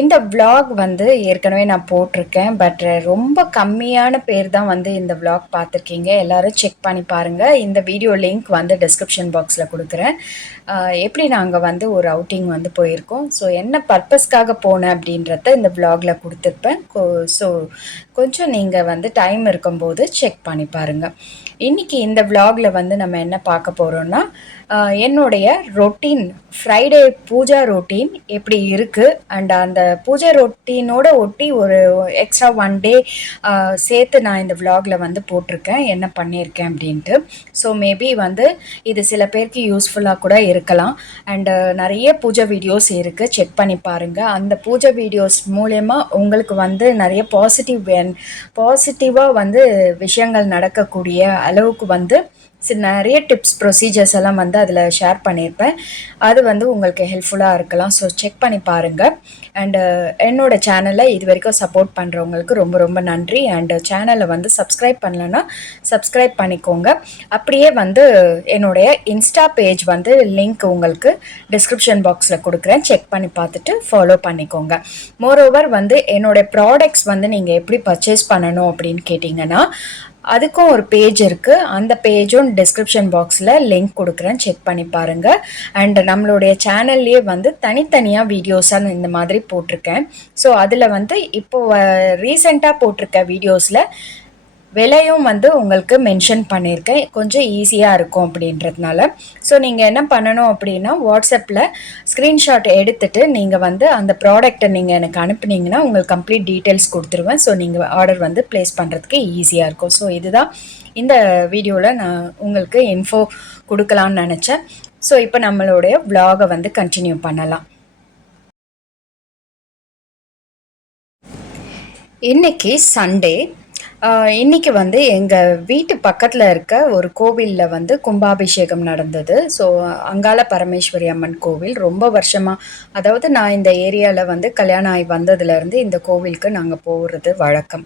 இந்த விளாக் வந்து ஏற்கனவே நான் போட்டிருக்கேன் பட் ரொம்ப கம்மியான பேர் தான் வந்து இந்த விளாக் பார்த்துருக்கீங்க. எல்லாரும் செக் பண்ணி பாருங்கள் இந்த வீடியோ லிங்க் வந்து டிஸ்கிரிப்ஷன் பாக்ஸில் கொடுக்குறேன். எப்படி நாங்கள் வந்து ஒரு அவுட்டிங் வந்து போயிருக்கோம். ஸோ என்ன பர்பஸ்க்காக போனேன் அப்படின்றத இந்த விளாகில் கொடுத்துருப்பேன். ஸோ கொஞ்சம் நீங்கள் வந்து டைம் இருக்கும்போது செக் பண்ணி பாருங்கள் இன்னைக்கு இந்த விளாகில் வந்து நம்ம என்ன பார்க்க போகிறோம்னா என்னுடைய ரொட்டீன் ஃப்ரைடே பூஜா ரொட்டீன் எப்படி இருக்குது அண்ட் அந்த பூஜை ரொட்டீனோட ஒட்டி ஒரு எக்ஸ்ட்ரா ஒன் டே சேர்த்து நான் இந்த விலாகில் வந்து போட்டிருக்கேன். என்ன பண்ணியிருக்கேன் அப்படின்ட்டு. ஸோ மேபி வந்து இது சில பேருக்கு யூஸ்ஃபுல்லாக கூட இருக்கலாம். அண்டு நிறைய பூஜை வீடியோஸ் இருக்குது செக் பண்ணி பாருங்கள் அந்த பூஜை வீடியோஸ் மூலயமா உங்களுக்கு வந்து நிறைய பாசிட்டிவ் பாசிட்டிவாக வந்து விஷயங்கள் நடக்கக்கூடிய அளவுக்கு வந்து சி நிறைய டிப்ஸ் ப்ரொசீஜர்ஸ் எல்லாம் வந்து அதில் ஷேர் பண்ணியிருப்பேன் அது வந்து உங்களுக்கு ஹெல்ப்ஃபுல்லாக இருக்கலாம். ஸோ செக் பண்ணி பாருங்கள் அண்டு என்னோட சேனலை இது வரைக்கும் சப்போர்ட் பண்ணுறவங்களுக்கு ரொம்ப ரொம்ப நன்றி. அண்டு சேனலை வந்து சப்ஸ்கிரைப் பண்ணலன்னா சப்ஸ்கிரைப் பண்ணிக்கோங்க. அப்படியே வந்து என்னுடைய இன்ஸ்டா பேஜ் வந்து லிங்க் உங்களுக்கு டிஸ்கிரிப்ஷன் பாக்ஸில் கொடுக்குறேன். செக் பண்ணி பார்த்துட்டு ஃபாலோ பண்ணிக்கோங்க. மோரோவர் வந்து என்னோட ப்ராடக்ட்ஸ் வந்து நீங்கள் எப்படி பர்ச்சேஸ் பண்ணணும் அப்படின்னு கேட்டிங்கன்னா அதுக்கும் ஒரு பேஜ் இருக்குது அந்த பேஜும் டிஸ்கிரிப்ஷன் பாக்ஸில் லிங்க் கொடுக்குறேன். செக் பண்ணி பாருங்கள் அண்ட் நம்மளுடைய சேனல்லையே வந்து தனித்தனியாக வீடியோஸாக இந்த மாதிரி போட்டிருக்கேன். ஸோ அதில் வந்து இப்போது ரீசெண்டாக போட்டிருக்க வீடியோஸில் விலையும் வந்து உங்களுக்கு மென்ஷன் பண்ணியிருக்கேன். கொஞ்சம் ஈஸியாக இருக்கும் அப்படின்றதுனால. ஸோ நீங்கள் என்ன பண்ணணும் அப்படின்னா வாட்ஸ்அப்பில் ஸ்க்ரீன்ஷாட் எடுத்துட்டு நீங்கள் வந்து அந்த ப்ராடக்ட்டை நீங்கள் எனக்கு அனுப்புனீங்கன்னா உங்களுக்கு கம்ப்ளீட் டீட்டெயில்ஸ் கொடுத்துருவேன். ஸோ நீங்கள் ஆர்டர் வந்து ப்ளேஸ் பண்ணுறதுக்கு ஈஸியாக இருக்கும். ஸோ இதுதான் இந்த வீடியோவில் நான் உங்களுக்கு இன்ஃபோ கொடுக்கலான்னு நினச்சேன். ஸோ இப்போ நம்மளுடைய விலாகை வந்து கண்டினியூ பண்ணலாம். இன்னைக்கு சண்டே இன்னைக்கு வந்து எங்கள் வீட்டு பக்கத்தில் இருக்க ஒரு கோவிலில் வந்து கும்பாபிஷேகம் நடந்தது. ஸோ அங்காள பரமேஸ்வரி அம்மன் கோவில். ரொம்ப வருஷமாக அதாவது நான் இந்த ஏரியாவில் வந்து கல்யாணம் ஆகி வந்ததுலேருந்து இந்த கோவிலுக்கு நாங்கள் போகிறது வழக்கம்.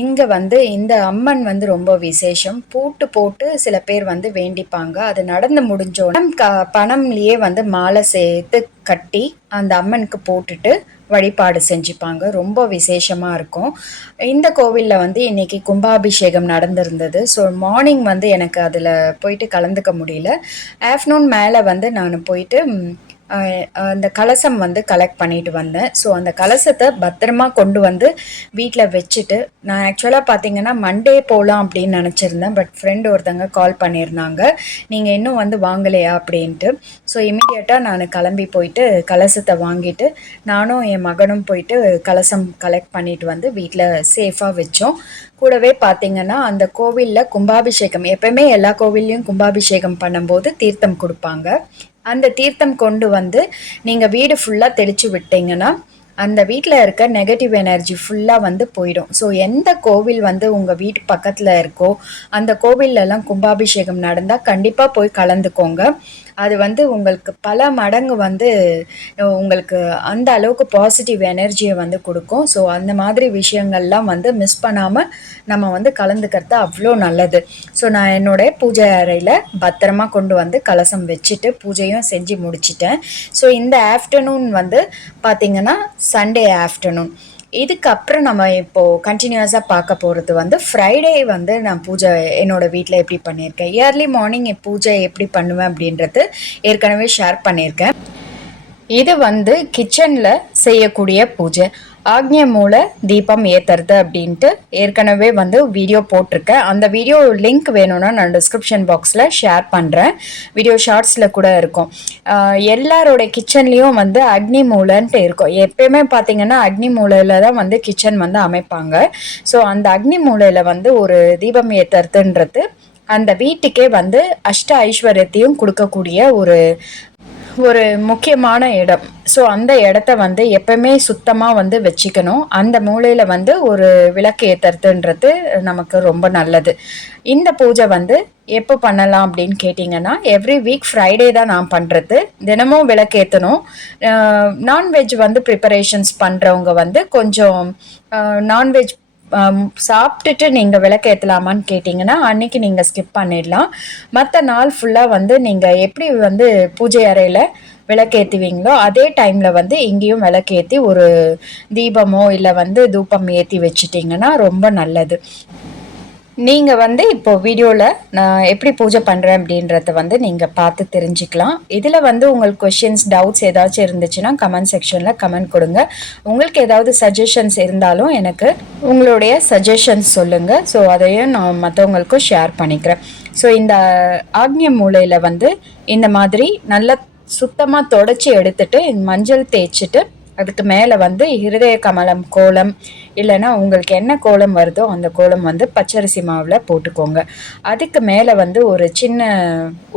இங்கே வந்து இந்த அம்மன் வந்து ரொம்ப விசேஷம். பூட்டு போட்டு சில பேர் வந்து வேண்டிப்பாங்க. அது நடந்து முடிஞ்சோடனே க பணம்லேயே வந்து மாலை சேர்த்து கட்டி அந்த அம்மனுக்கு போட்டுட்டு வழிபாடு செஞ்சுப்பாங்க. ரொம்ப விசேஷமாக இருக்கும். இந்த கோவிலில் வந்து இன்றைக்கி கும்பாபிஷேகம் நடந்திருந்தது. ஸோ மார்னிங் வந்து எனக்கு அதில் போயிட்டு கலந்துக்க முடியல. ஆஃப்டர்நூன் மேலே வந்து நான் போயிட்டு அந்த கலசம் வந்து கலெக்ட் பண்ணிட்டு வந்தேன். ஸோ அந்த கலசத்தை பத்திரமா கொண்டு வந்து வீட்டில் வச்சுட்டு நான் ஆக்சுவலாக பார்த்தீங்கன்னா மண்டே போகலாம் அப்படின்னு நினச்சிருந்தேன். பட் ஃப்ரெண்ட் ஒருத்தங்க கால் பண்ணியிருந்தாங்க நீங்கள் இன்னும் வந்து வாங்கலையா அப்படின்ட்டு. ஸோ இமீடியட்டாக நான் கிளம்பி போயிட்டு கலசத்தை வாங்கிட்டு நானும் என் மகனும் போயிட்டு கலசம் கலெக்ட் பண்ணிட்டு வந்து வீட்டில் சேஃபாக வச்சோம். கூடவே பார்த்தீங்கன்னா அந்த கோவிலில் கும்பாபிஷேகம் எப்பயுமே எல்லா கோவில்லையும் கும்பாபிஷேகம் பண்ணும்போது தீர்த்தம் கொடுப்பாங்க. அந்த தீர்த்தம் கொண்டு வந்து நீங்கள் வீடு ஃபுல்லாக தெளித்து விட்டீங்கன்னா அந்த வீட்டில் இருக்க நெகட்டிவ் எனர்ஜி ஃபுல்லாக வந்து போயிடும். ஸோ எந்த கோவில் வந்து உங்கள் வீட்டு பக்கத்தில் இருக்கோ அந்த கோவில்லலாம் கும்பாபிஷேகம் நடந்தால் கண்டிப்பாக போய் கலந்துக்கோங்க. அது வந்து உங்களுக்கு பல மடங்கு வந்து உங்களுக்கு அந்த அளவுக்கு பாசிட்டிவ் எனர்ஜியை வந்து கொடுக்கும். ஸோ அந்த மாதிரி விஷயங்கள்லாம் வந்து மிஸ் பண்ணாமல் நம்ம வந்து கலந்துக்கிறது அவ்வளோ நல்லது. ஸோ நான் என்னுடைய பூஜை அறையில் பத்திரமா கொண்டு வந்து கலசம் வச்சுட்டு பூஜையும் செஞ்சு முடிச்சிட்டேன். ஸோ இந்த ஆஃப்டர்நூன் வந்து பார்த்திங்கன்னா சண்டே ஆஃப்டர்நூன் இதுக்கப்புறம் நம்ம இப்போது கண்டினியூஸாக பார்க்க போகிறது வந்து ஃப்ரைடே வந்து நான் பூஜை என்னோட வீட்டில் எப்படி பண்ணியிருக்கேன்? இயர்லி மார்னிங் பூஜை எப்படி பண்ணுவேன் அப்படின்றது ஏற்கனவே ஷேர் பண்ணியிருக்கேன். இது வந்து கிச்சனில் செய்யக்கூடிய பூஜை. ஆக்னிய மூல தீபம் ஏற்றுறது அப்படின்ட்டு ஏற்கனவே வந்து வீடியோ போட்டிருக்கேன். அந்த வீடியோ லிங்க் வேணும்னா நான் டிஸ்கிரிப்ஷன் பாக்ஸில் ஷேர் பண்ணுறேன் வீடியோ ஷார்ட்ஸில் கூட இருக்கும். எல்லாரோட கிச்சன்லேயும் வந்து அக்னி மூலைன்ட்டு இருக்கும். எப்பயுமே பார்த்தீங்கன்னா அக்னி மூலையில் தான் வந்து கிச்சன் வந்து அமைப்பாங்க. ஸோ அந்த அக்னி மூலையில் வந்து ஒரு தீபம் ஏற்றுறதுன்றது அந்த வீட்டுக்கே வந்து அஷ்ட ஐஸ்வர்யத்தையும் கொடுக்கக்கூடிய ஒரு ஒரு முக்கியமான இடம். ஸோ அந்த இடத்த வந்து எப்பவுமே சுத்தமாக வந்து வச்சுக்கணும். அந்த மூலையில் வந்து ஒரு விளக்கு ஏற்றுறதுன்றது நமக்கு ரொம்ப நல்லது. இந்த பூஜை வந்து எப்போ பண்ணலாம் அப்படின்னு கேட்டிங்கன்னா எவ்ரி வீக் ஃப்ரைடே தான் நான் பண்ணுறது தினமும் விளக்கு ஏற்றணும் நான்வெஜ் வந்து ப்ரிப்பரேஷன்ஸ் பண்ணுறவங்க வந்து கொஞ்சம் நான்வெஜ் சாப்பிட்டுட்டு நீங்கள் விளக்கு ஏற்றலாமான்னு கேட்டிங்கன்னா அன்றைக்கி நீங்கள் ஸ்கிப் பண்ணிடலாம். மற்ற நாள் ஃபுல்லாக வந்து நீங்கள் எப்படி வந்து பூஜை அறையில் விளக்கேற்றுவீங்களோ அதே டைமில் வந்து இங்கேயும் விளக்கேற்றி ஒரு தீபமோ இல்லை வந்து தூபம் ஏற்றி வச்சிட்டிங்கன்னா ரொம்ப நல்லது. நீங்கள் வந்து இப்போ வீடியோவில் நான் எப்படி பூஜை பண்ணுறேன் அப்படின்றத வந்து நீங்கள் பார்த்து தெரிஞ்சுக்கலாம். இதில் வந்து உங்களுக்கு கொஷின்ஸ் டவுட்ஸ் ஏதாச்சும் இருந்துச்சுன்னா கமெண்ட் செக்ஷனில் கமெண்ட் கொடுங்க. உங்களுக்கு ஏதாவது சஜஷன்ஸ் இருந்தாலும் எனக்கு உங்களுடைய சஜஷன்ஸ் சொல்லுங்கள் ஸோ அதையும் நான் மற்றவங்களுக்கும் ஷேர் பண்ணிக்கிறேன். ஸோ இந்த ஆக்னிய மூலையில் வந்து இந்த மாதிரி நல்லா சுத்தமாக தொடச்சி எடுத்துட்டு மஞ்சள் தேய்ச்சிட்டு அதுக்கு மேலே வந்து இருதய கமலம் கோலம் இல்லைன்னா உங்களுக்கு என்ன கோலம் வருதோ அந்த கோலம் வந்து பச்சரிசி மாவில் போட்டுக்கோங்க. அதுக்கு மேலே வந்து ஒரு சின்ன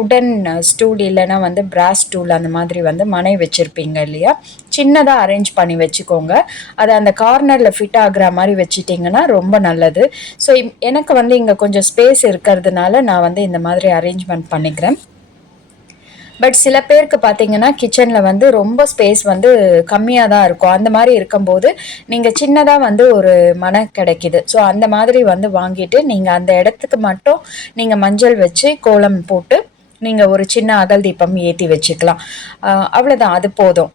உடன் ஸ்டூல் இல்லைன்னா வந்து பிராஸ் ஸ்டூல் அந்த மாதிரி வந்து மனை வச்சுருப்பீங்க இல்லையா? சின்னதாக அரேஞ்ச் பண்ணி வச்சுக்கோங்க. அதை அந்த கார்னரில் ஃபிட் ஆகுற மாதிரி வச்சுட்டிங்கன்னா ரொம்ப நல்லது. ஸோ எனக்கு வந்து இங்கே கொஞ்சம் ஸ்பேஸ் இருக்கிறதுனால நான் வந்து இந்த மாதிரி அரேஞ்ச்மெண்ட் பண்ணிக்கிறேன். பட் சில பேருக்கு பார்த்தீங்கன்னா கிச்சனில் வந்து ரொம்ப ஸ்பேஸ் வந்து கம்மியாக தான் இருக்கும். அந்த மாதிரி இருக்கும்போது நீங்கள் சின்னதாக வந்து ஒரு மன கிடைக்கிது. ஸோ அந்த மாதிரி வந்து வாங்கிட்டு நீங்கள் அந்த இடத்துக்கு மட்டும் நீங்கள் மஞ்சள் வச்சு கோலம் போட்டு நீங்கள் ஒரு சின்ன அகல் தீபம் ஏற்றி வச்சுக்கலாம். அவ்வளோதான் அது போதும்.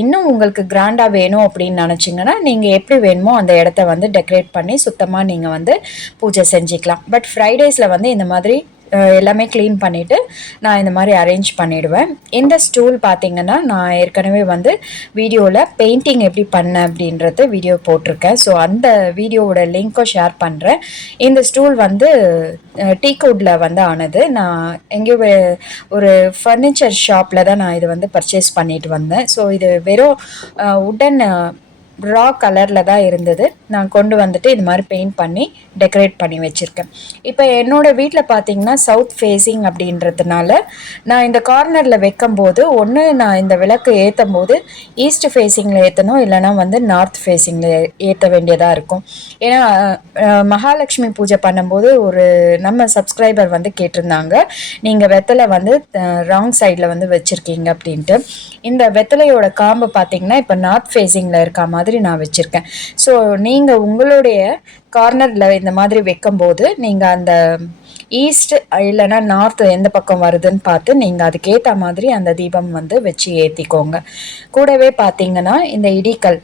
இன்னும் உங்களுக்கு கிராண்டாக வேணும் அப்படின்னு நினச்சிங்கன்னா நீங்கள் எப்படி வேணுமோ அந்த இடத்த வந்து டெக்கரேட் பண்ணி சுத்தமாக நீங்கள் வந்து பூஜை செஞ்சுக்கலாம். பட் ஃப்ரைடேஸில் வந்து இந்த மாதிரி எல்லாமே க்ளீன் பண்ணிவிட்டு நான் இந்த மாதிரி அரேஞ்ச் பண்ணிவிடுவேன் இந்த ஸ்டூல் பார்த்திங்கன்னா நான் ஏற்கனவே வந்து வீடியோவில் பெயிண்டிங் எப்படி பண்ணேன் அப்படின்றது வீடியோ போட்டிருக்கேன். ஸோ அந்த வீடியோவோட லிங்க்கும் ஷேர் பண்ணுறேன் இந்த ஸ்டூல் வந்து டீ கோடில் வந்து ஆனது. நான் எங்கேயோ ஒரு ஃபர்னிச்சர் ஷாப்பில் தான் நான் இது வந்து பர்ச்சேஸ் பண்ணிட்டு வந்தேன். ஸோ இது வெறும் உடன் ரா கலரில் தான் இருந்தது. நான் கொண்டு வந்துட்டு இது மாதிரி பெயிண்ட் பண்ணி டெக்கரேட் பண்ணி வச்சுருக்கேன். இப்போ என்னோடய வீட்டில் பார்த்தீங்கன்னா சவுத் ஃபேஸிங் அப்படின்றதுனால நான் இந்த கார்னரில் வைக்கும் போது ஒன்று நான் இந்த விளக்கு ஏற்றும் போது ஈஸ்ட் ஃபேஸிங்கில் ஏற்றணும் இல்லைனா வந்து நார்த் ஃபேஸிங்கில் ஏற்ற வேண்டியதாக இருக்கும். ஏன்னா மகாலட்சுமி பூஜை பண்ணும்போது ஒரு நம்ம சப்ஸ்கிரைபர் வந்து கேட்டிருந்தாங்க நீங்கள் வெத்தலை வந்து ராங் சைடில் வந்து வச்சுருக்கீங்க அப்படின்ட்டு. இந்த வெத்தலையோட காம்பு பார்த்தீங்கன்னா இப்போ நார்த் ஃபேஸிங்கில் இருக்க மாதிரி மாதிரி நான் வச்சுருக்கேன். ஸோ நீங்கள் உங்களுடைய கார்னரில் இந்த மாதிரி வைக்கும்போது நீங்கள் அந்த ஈஸ்ட் இல்லைன்னா நார்த் எந்த பக்கம் வருதுன்னு பார்த்து நீங்கள் அதுக்கேற்ற மாதிரி அந்த தீபம் வந்து வச்சு ஏற்றிக்கோங்க கூடவே பார்த்தீங்கன்னா இந்த இடிக்கல்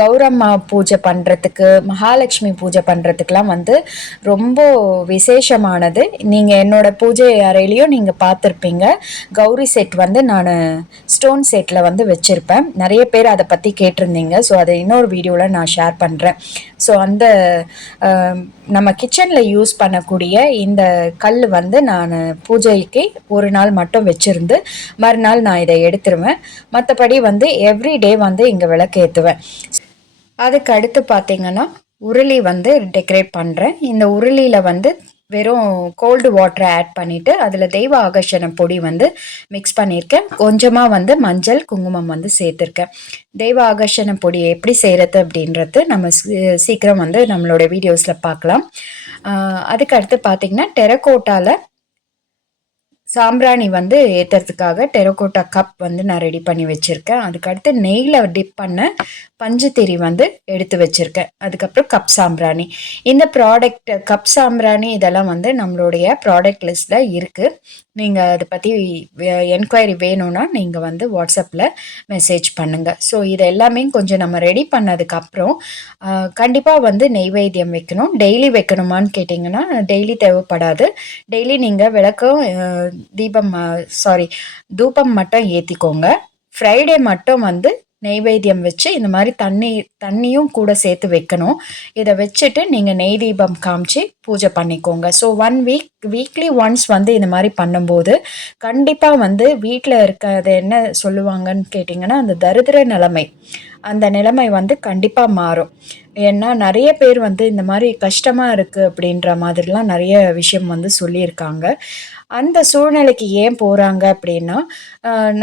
கௌரம்மா பூஜை பண்ணுறதுக்கு மகாலட்சுமி பூஜை பண்ணுறதுக்கெலாம் வந்து ரொம்ப விசேஷமானது. நீங்கள் என்னோட பூஜை அறையிலையும் நீங்கள் பார்த்துருப்பீங்க. கௌரி செட் வந்து நான் ஸ்டோன் செட்டில் வந்து வச்சுருப்பேன். நிறைய பேர் அதை பற்றி கேட்டிருந்தீங்க. ஸோ அதை இன்னொரு வீடியோவில் நான் ஷேர் பண்ணுறேன் ஸோ அந்த நம்ம கிச்சனில் யூஸ் பண்ணக்கூடிய இந்த கல் வந்து நான் பூஜைக்கு ஒரு நாள் மட்டும் வச்சுருந்து மறுநாள் நான் இதை எடுத்துருவேன். மற்றபடி வந்து எவ்ரி டே வந்து இங்கே விளக்கு ஏற்றுவேன் அதுக்கு அடுத்து பார்த்தீங்கன்னா உருளி வந்து டெக்கரேட் பண்ணுறேன் இந்த உருளியில் வந்து வெறும் கோல்டு வாட்டரை ஆட் பண்ணிவிட்டு அதில் தெய்வ ஆகர்ஷண பொடி வந்து மிக்ஸ் பண்ணியிருக்கேன் கொஞ்சமாக வந்து மஞ்சள் குங்குமம் வந்து சேர்த்துருக்கேன். தெய்வ ஆகர்ஷண பொடி எப்படி செய்கிறது அப்படின்றது நம்ம சீக்கிரம் வந்து நம்மளோட வீடியோஸில் பார்க்கலாம். அதுக்கு அடுத்து பார்த்திங்கன்னா டெரக்கோட்டாவில் சாம்பிராணி வந்து ஏற்றுறதுக்காக டெரக்கோட்டா கப் வந்து நான் ரெடி பண்ணி வச்சுருக்கேன். அதுக்கடுத்து நெய்யில் டிப் பண்ண பஞ்சுத்திரி வந்து எடுத்து வச்சுருக்கேன். அதுக்கப்புறம் கப் சாம்பிராணி. இந்த ப்ராடக்ட் கப் சாம்பிராணி இதெல்லாம் வந்து நம்மளுடைய ப்ராடக்ட் லிஸ்ட்டில் இருக்குது நீங்கள் அதை பற்றி என்கொயரி வேணும்னா நீங்கள் வந்து வாட்ஸ்அப்பில் மெசேஜ் பண்ணுங்கள் ஸோ இது எல்லாமே கொஞ்சம் நம்ம ரெடி பண்ணதுக்கப்புறம் கண்டிப்பாக வந்து நெய்வேத்தியம் வைக்கணும். டெய்லி வைக்கணுமான்னு கேட்டிங்கன்னா டெய்லி தேவைப்படாது. டெய்லி நீங்கள் விளக்கம் தீபம் சாரி தூபம் மட்டும் ஏற்றிக்கோங்க ஃப்ரைடே மட்டும் வந்து நெய்வேத்தியம் வச்சு இந்த மாதிரி தண்ணி தண்ணியும் கூட சேர்த்து வைக்கணும். இதை வச்சுட்டு நீங்கள் நெய் தீபம் காமிச்சு பூஜை பண்ணிக்கோங்க. So one week weekly once வந்து இந்த மாதிரி பண்ணும்போது கண்டிப்பாக வந்து வீட்டில் இருக்கிறது என்ன சொல்லுவாங்கன்னு கேட்டிங்கன்னா அந்த தரித்திர நிலைமை. அந்த நிலைமை வந்து கண்டிப்பாக மாறும். ஏன்னா நிறைய பேர் வந்து இந்த மாதிரி கஷ்டமாக இருக்குது அப்படின்ற மாதிரிலாம் நிறைய விஷயம் வந்து சொல்லியிருக்காங்க. அந்த சூழ்நிலைக்கு ஏன் போகிறாங்க அப்படின்னா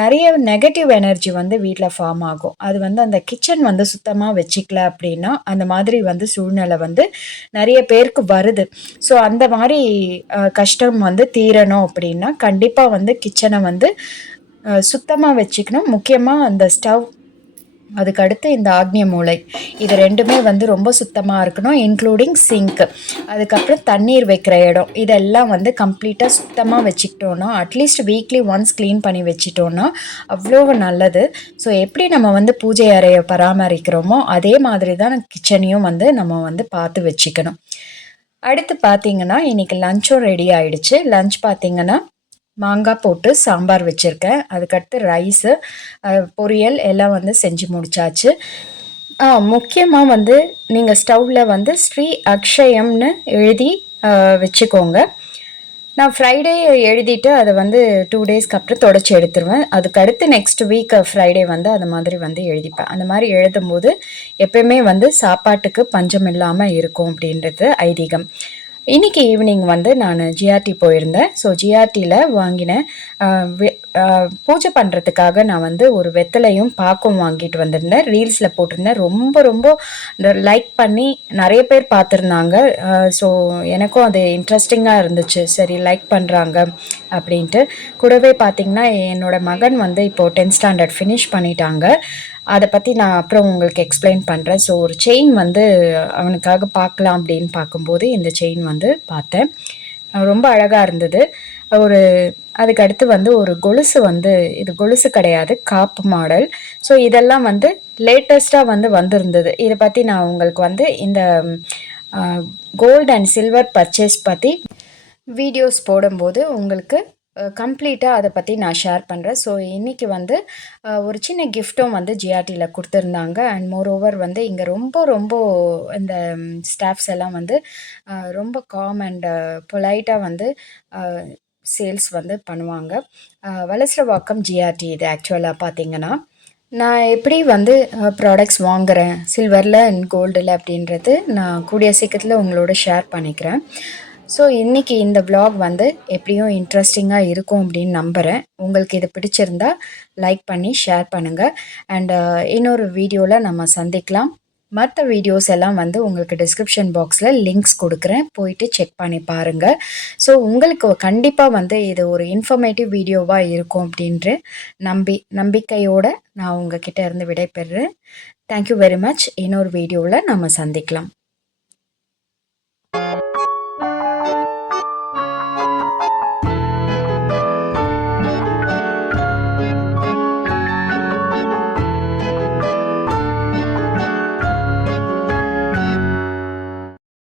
நிறைய நெகட்டிவ் எனர்ஜி வந்து வீட்டில் ஃபார்ம் ஆகும். அது வந்து அந்த கிச்சன் வந்து சுத்தமாக வச்சுக்கல அப்படின்னா அந்த மாதிரி வந்து சூழ்நிலை வந்து நிறைய பேருக்கு வருது. ஸோ அந்த மாதிரி கஷ்டம் வந்து தீரணும் அப்படின்னா கண்டிப்பாக வந்து கிச்சனை வந்து சுத்தமாக வச்சுக்கணும். முக்கியமாக அந்த ஸ்டவ் அதுக்கடுத்து இந்த ஆக்னிய மூளை. இது ரெண்டுமே வந்து ரொம்ப சுத்தமாக இருக்கணும் இன்க்ளூடிங் சிங்க் அதுக்கப்புறம் தண்ணீர் வைக்கிற இடம். இதெல்லாம் வந்து கம்ப்ளீட்டாக சுத்தமாக வச்சுக்கிட்டோன்னா at least weekly once clean பண்ணி வச்சிட்டோன்னா அவ்வளோ நல்லது. ஸோ எப்படி நம்ம வந்து பூஜை அறையை பராமரிக்கிறோமோ அதே மாதிரி தான் கிச்சனையும் வந்து நம்ம வந்து பார்த்து வச்சுக்கணும். அடுத்து பார்த்தீங்கன்னா இன்றைக்கி லஞ்சும் ரெடி ஆயிடுச்சு. லஞ்ச் பார்த்தீங்கன்னா மாங்காய் போட்டு சாம்பார் வச்சுருக்கேன். அதுக்கடுத்து ரைஸு பொரியல் எல்லாம் வந்து செஞ்சு முடிச்சாச்சு. முக்கியமாக வந்து நீங்கள் ஸ்டவ்வில் வந்து ஸ்ரீ அக்ஷயம்னு எழுதி வச்சுக்கோங்க. நான் ஃப்ரைடே எழுதிட்டு அதை வந்து டூ டேஸ்க்கு அப்புறம் தொடச்சி எடுத்துருவேன். அதுக்கடுத்து நெக்ஸ்ட் வீக் ஃப்ரைடே வந்து அந்த மாதிரி வந்து எழுதிப்பேன். அந்த மாதிரி எழுதும்போது எப்பயுமே வந்து சாப்பாட்டுக்கு பஞ்சம் இல்லாமல் இருக்கும் அப்படின்றது ஐதீகம். இன்றைக்கி ஈவினிங் வந்து நான் ஜிஆர்டி போயிருந்தேன். ஸோ ஜிஆர்டியில் வாங்கினேன் பூஜை பண்ணுறதுக்காக நான் வந்து ஒரு வெத்தலையும் பாக்கும் வாங்கிட்டு வந்திருந்தேன். ரீல்ஸில் போட்டிருந்தேன். ரொம்ப ரொம்ப லைக் பண்ணி நிறைய பேர் பார்த்துருந்தாங்க. ஸோ எனக்கும் அது இன்ட்ரெஸ்டிங்காக இருந்துச்சு. சரி லைக் பண்ணுறாங்க அப்படின்ட்டு. கூடவே பார்த்திங்கன்னா என்னோடய மகன் வந்து இப்போது டென்த் ஸ்டாண்டர்ட் ஃபினிஷ் பண்ணிட்டாங்க. அதை பற்றி நான் அப்புறம் உங்களுக்கு எக்ஸ்பிளைன் பண்ணுறேன் ஸோ ஒரு செயின் வந்து அவனுக்காக பார்க்கலாம் அப்படின்னு பார்க்கும்போது இந்த செயின் வந்து பார்த்தேன். ரொம்ப அழகாக இருந்தது. ஒரு அதுக்கடுத்து வந்து ஒரு கொலுசு வந்து இது கொலுசு கிடையாது காப்பு மாடல். ஸோ இதெல்லாம் வந்து லேட்டஸ்ட்டாக வந்து வந்திருந்தது. இதை பற்றி நான் உங்களுக்கு வந்து இந்த கோல்டு அண்ட் சில்வர் பர்ச்சேஸ் பற்றி வீடியோஸ் போடும்போது உங்களுக்கு கம்ப்ளீட்டாக அதை பற்றி நான் ஷேர் பண்ணுறேன் ஸோ இன்றைக்கி வந்து ஒரு சின்ன கிஃப்ட்டும் வந்து ஜிஆர்டியில் கொடுத்துருந்தாங்க. அண்ட் மோர் ஓவர் வந்து இங்கே ரொம்ப ரொம்ப இந்த ஸ்டாஃப்ஸ் எல்லாம் வந்து ரொம்ப காம் அண்ட் பொலைட்டாக வந்து சேல்ஸ் வந்து பண்ணுவாங்க. வலசரவாக்கம் ஜிஆர்டி இது ஆக்சுவலாக பார்த்தீங்கன்னா நான் எப்படி வந்து ப்ராடக்ட்ஸ் வாங்குகிறேன் சில்வரில் அண்ட் கோல்டில் அப்படின்றது நான் கூடிய சீக்கிரத்தில் உங்களோட ஷேர் பண்ணிக்கிறேன். ஸோ இன்றைக்கி இந்த விலாக் வந்து எப்படியும் இன்ட்ரெஸ்டிங்காக இருக்கும் அப்படின்னு நம்புகிறேன் உங்களுக்கு இது பிடிச்சிருந்தா லைக் பண்ணி ஷேர் பண்ணுங்கள் அண்டு uh, இன்னொரு வீடியோவில் நம்ம சந்திக்கலாம். மற்ற வீடியோஸ் எல்லாம் வந்து உங்களுக்கு டிஸ்கிரிப்ஷன் பாக்ஸில் லிங்க்ஸ் கொடுக்குறேன். போயிட்டு செக் பண்ணி பாருங்கள் ஸோ உங்களுக்கு கண்டிப்பாக வந்து இது ஒரு இன்ஃபர்மேட்டிவ் வீடியோவாக இருக்கும் அப்படின்ற நம்பி நம்பிக்கையோடு நான் உங்ககிட்ட இருந்து விடைபெறுறேன். தேங்க்யூ வெரி மச் இன்னொரு வீடியோவில் நம்ம சந்திக்கலாம்.